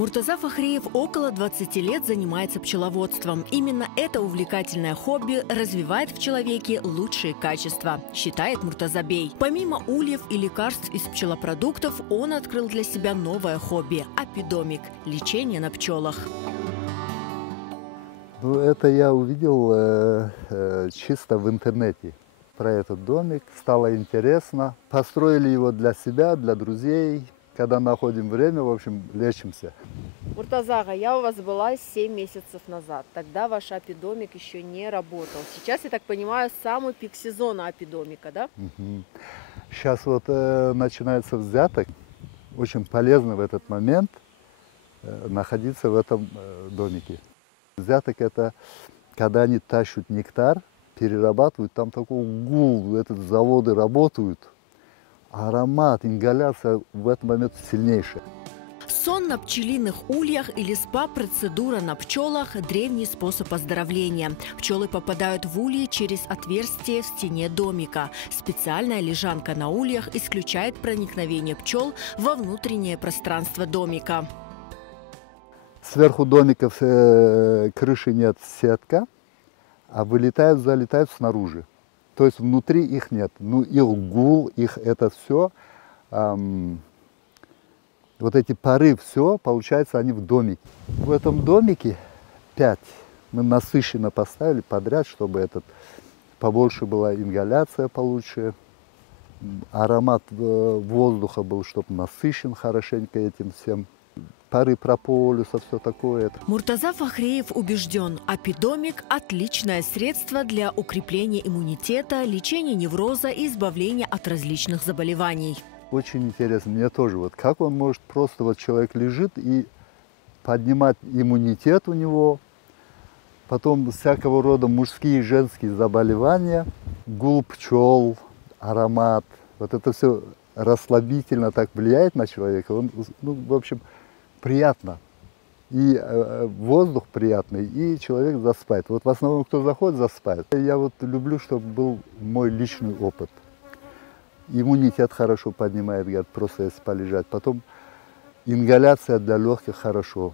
Муртаза Фахриев около 20 лет занимается пчеловодством. Именно это увлекательное хобби развивает в человеке лучшие качества, считает Муртаза Бей. Помимо ульев и лекарств из пчелопродуктов, он открыл для себя новое хобби – апидомик – лечение на пчелах. Ну, это я увидел чисто в интернете. Про этот домик стало интересно. Построили его для себя, для друзей. Когда находим время, в общем, лечимся. Муртаза, я у вас была 7 месяцев назад. Тогда ваш апидомик еще не работал. Сейчас, я так понимаю, самый пик сезона апидомика, да? Сейчас вот начинается взяток. Очень полезно в этот момент находиться в этом домике. Взяток – это когда они тащат нектар, перерабатывают, там такой гул, заводы работают. Аромат, ингаляция в этот момент сильнейшая. Сон на пчелиных ульях или спа-процедура на пчелах – древний способ оздоровления. Пчелы попадают в ульи через отверстие в стене домика. Специальная лежанка на ульях исключает проникновение пчел во внутреннее пространство домика. Сверху домиков крыши нет, сетка, а вылетают, залетают снаружи. То есть внутри их нет. Ну, их гул, их это все, вот эти пары, все, получается, они в домике. В этом домике 5. Мы насыщенно поставили подряд, чтобы побольше была ингаляция получше. Аромат воздуха был, чтобы насыщен хорошенько этим всем. Пары прополиса, все такое. Муртаза Фахриев убежден, апидомик – отличное средство для укрепления иммунитета, лечения невроза и избавления от различных заболеваний. Очень интересно, мне тоже, как он может просто, человек лежит и поднимать иммунитет у него, потом всякого рода мужские и женские заболевания, гул пчел, аромат, это все расслабительно так влияет на человека, он, в общем, приятно. И воздух приятный, и человек заспает. В основном, кто заходит, заспает. Я люблю, чтобы был мой личный опыт. Иммунитет хорошо поднимает, говорят, просто если полежать. Потом ингаляция для легких хорошо.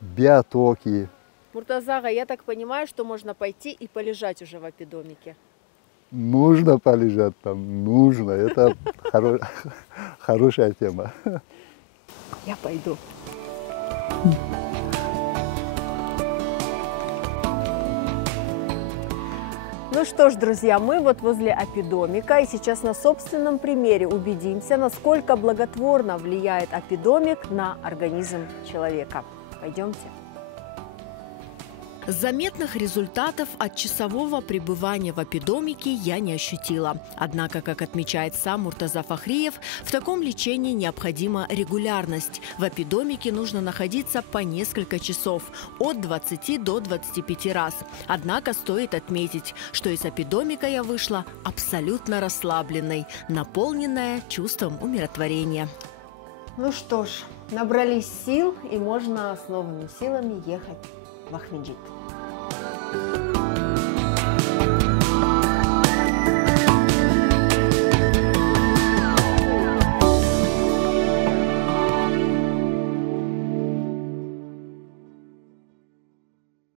Биотоки. Муртаза, я так понимаю, что можно пойти и полежать уже в апидомике. Нужно полежать там, нужно. Это хорошая тема. Я пойду. Ну что ж, друзья, мы возле апидомика, и сейчас на собственном примере убедимся, насколько благотворно влияет апидомик на организм человека. Пойдемте. Заметных результатов от часового пребывания в апидомике я не ощутила. Однако, как отмечает сам Муртаза Фахриев, в таком лечении необходима регулярность. В апидомике нужно находиться по несколько часов, от 20 до 25 раз. Однако стоит отметить, что из апидомика я вышла абсолютно расслабленной, наполненная чувством умиротворения. Ну что ж, набрались сил, и можно с новыми силами ехать в Ахмеджит.